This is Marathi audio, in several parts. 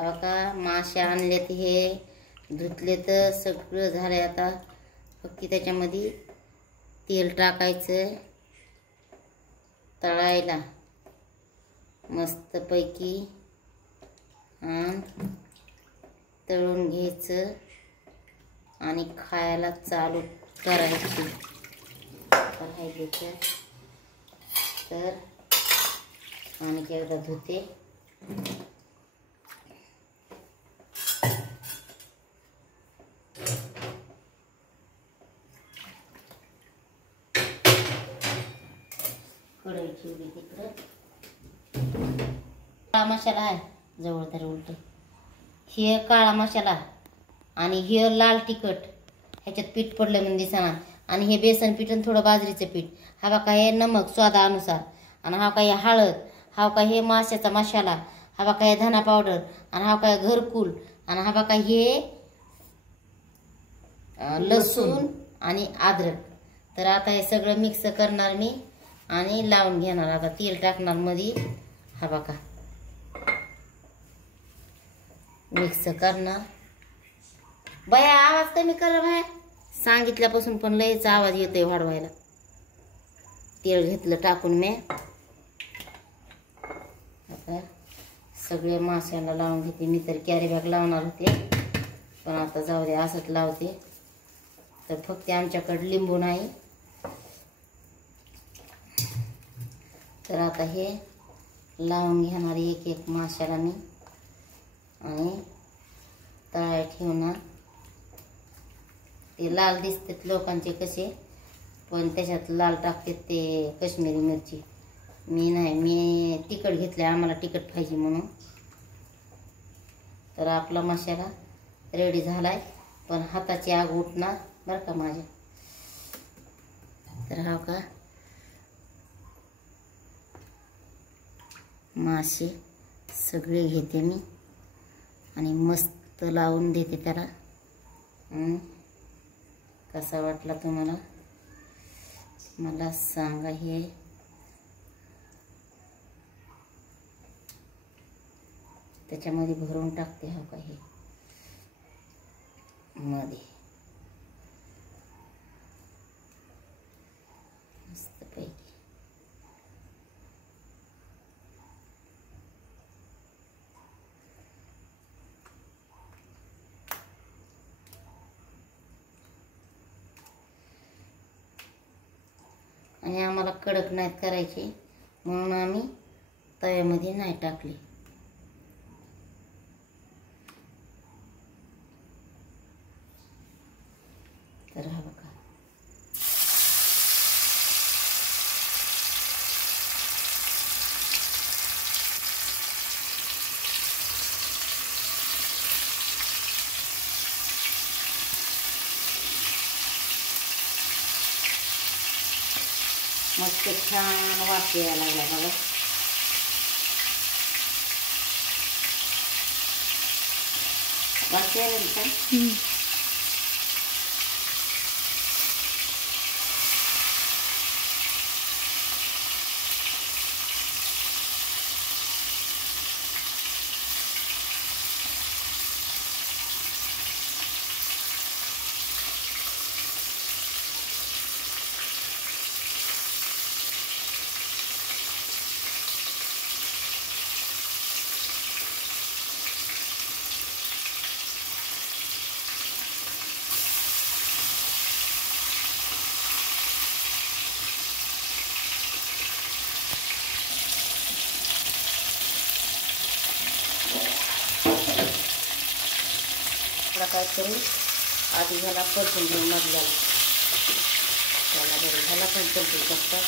हा का मासे आणलेत, हे धुतले तर सगळं झालंय. आता फक्त त्याच्यामध्ये तेल टाकायचं तळायला मस्तपैकी आणि तळून घ्यायचं आणि खायला चालू करायची. पाहायचं तर आणि एकदा धुते. कढईची उडी तिकडं काळा मसाला आहे जवळ तर उलट. हे काळा मसाला आणि हे लाल तिखट, ह्याच्यात पीठ पडलं म्हणून दिसणार. आणि हे बेसन पीठ आणि थोडं बाजरीचं पीठ. हा बघा हे नमक स्वादानुसार. आणि हा काय हळद. हा काय हे माशाचा मसाला. हा बघा हे धना पावडर. आणि हा काय घरकुल. आणि हा बघा हे लसूण आणि अद्रक. तर आता हे सगळं मिक्स करणार मी आणि लावून घेणार. आता तेल टाकणार मध्ये. हा बघा मिक्स करणार. बाया आवाज कमी कर बाया, सांगितल्यापासून पण लयच आवाज येतोय वाढवायला. तेल घेतलं टाकून मी. आता सगळे माशाला लावून घेते. मी तर कॅरी बॅग लावणार होते पण आता जाऊ दे असंच लावते. तर फक्त आमच्याकडे लिंबू नाही. तर आता हे लावून घेणार एक एक माशाला मी आणि तळाय ठेवणार. ते लाल दिसतात लोकांचे कसे, पण त्याच्यात लाल टाकतात ते काश्मीरी मिरची. मी नाही, मी तिखट घेतले, आम्हाला तिखट पाहिजे म्हणून. तर आपला मसाला रेडी झालाय, पण हाताची आग उठणार बरं का माझ्या. तर हा का मासे सगळे घेते मी आणि मस्त लावून देते त्याला. कसा वाटला तुम्हाला मला सांगा. हे त्याच्यामध्ये भरून टाकते. हा का हे मध्ये मस्तपैकी. आणि आम्हाला कडक नाहीत करायचे म्हणून आम्ही तव्यामध्ये नाही टाकले. तर हा बघा मस्त छान वास यायला लागला बघा. वास यायला का? काय करू आधी ह्याला परतून घेऊ मधल्याला. त्याला बरं ह्याला पण परतू शकतात.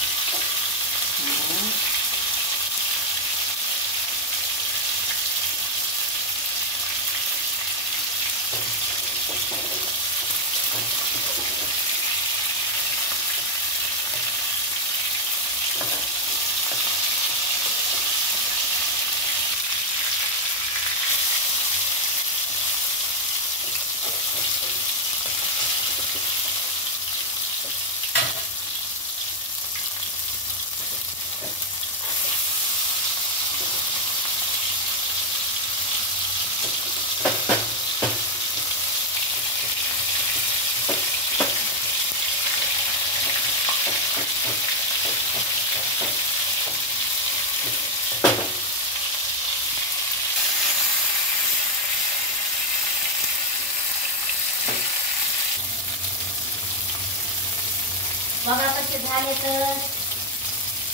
बघा कसे झाले तर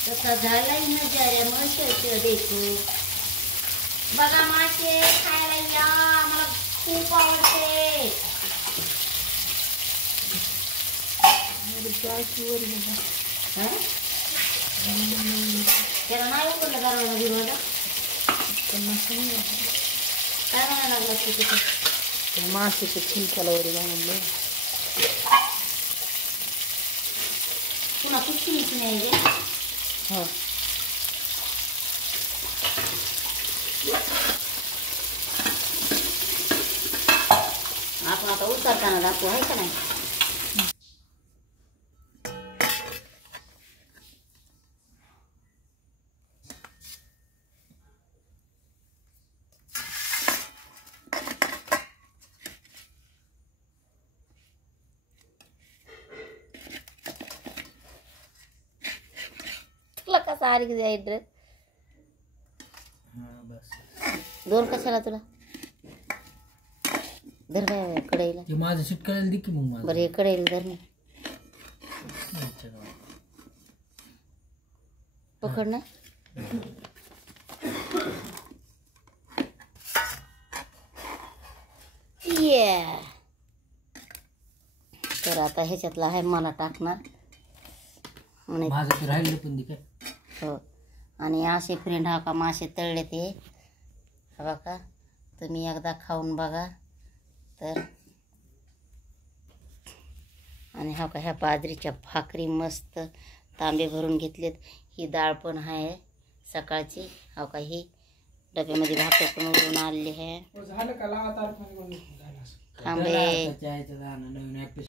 तसा झालाय नजाऱ्या माशाचं देखू. बघा मासे खायला या, मला खूप आवडते. त्याला नाही उकडलं दरवाजा बिरवाजा काय म्हणायला लागलं ते तिथे माशाच्या छिलक्याला वगैरे म्हणलं पुन्हा कुठची नीती नाही रे. हा आपण आता उतरताना दाखवू आहे का नाही. तुला कसा आरी ड्रेस दोन कशाला तुला धर बाय कढईला. ते माझं शूट करायला दे की मग माझं. बरं हे कढईला धर ना पकड ना. तर आता ह्याच्यातला आहे मला टाकणार म्हणे. माझं ते राहिलं पण दे काय. हो आणि असे फ्रेंड हा का मासे तळले ते हा बघा तुम्ही एकदा खाऊन बघा तर. आणि हा का ह्या बाजरीच्या भाकरी मस्त तांबे भरून घेतलेत. ही डाळ पण आहे सकाळची. हा का ही डब्यामध्ये भाकर पण उरून आलेली आहे. झालं का थांबे. नवीन